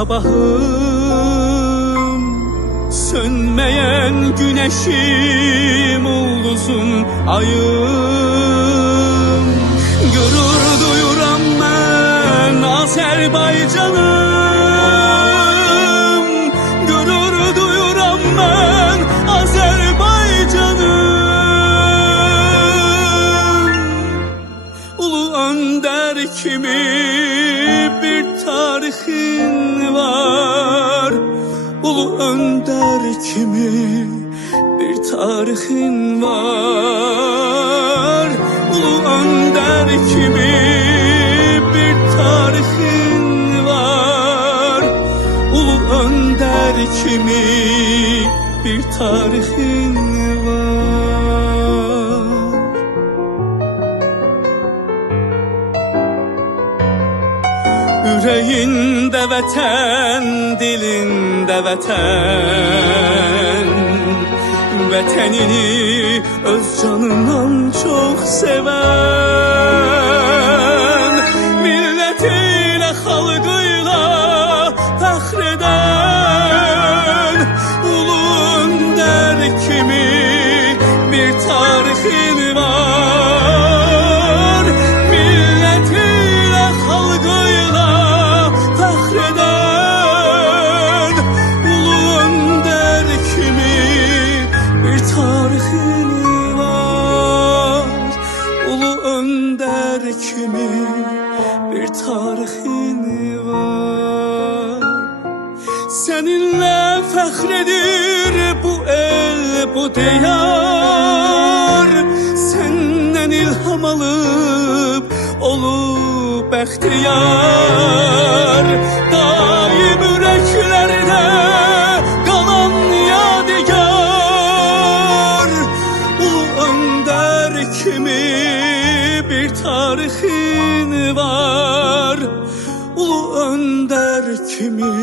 sabahım, sönmeyen güneşim, ulduzum, ayım. Gurur duyuram ben Azerbaycanım, gurur duyuram ben Azerbaycanım. Ulu önder kimi bir tarixin var, ulu önder kimi bir tarixin var, ulu önder kimi bir tarixin var, ulu önder kimi bir tarixin var. Yüreğinde vətən, dilinde vətən, vətənini öz canından çok seven, milletiyle, xalqıyla fəxr edən, ulu önder kimi bir tarixin var, milletiyle, xalqıyla fəxr edən, ulu önder kimi bir tarixin var, ulu önder kimi bir tarixin var. Seninle fəxr edir bu el, bu diyar, senden ilham alıp olup bəxtiyar, daim yüreklerde kalan yadigar, ulu önder kimi bir tarixin var, ulu önder kimi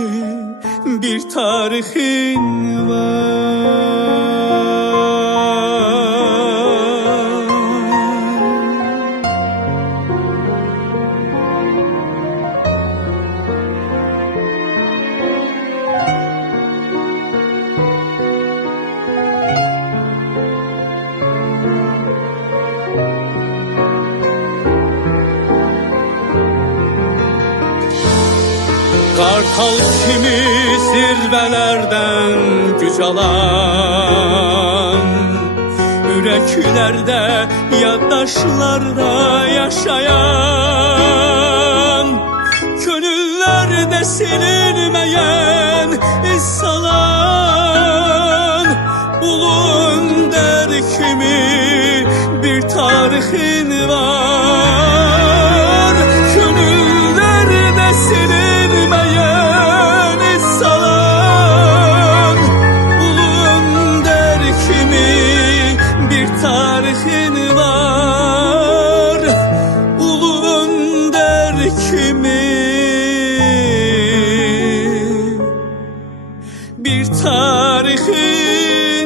bir tarixin var. Kartal kimi zirvelerden güc alan, yüreklerde, yaddaşlarda yaşayan, gönüllerde silinmeyen iz salan, ulu önder kimi bir tarixin var, gönüllerde silinmeyen iz salan, ulu önder kimi bir tarixin var, ulu önder kimi bir tarixin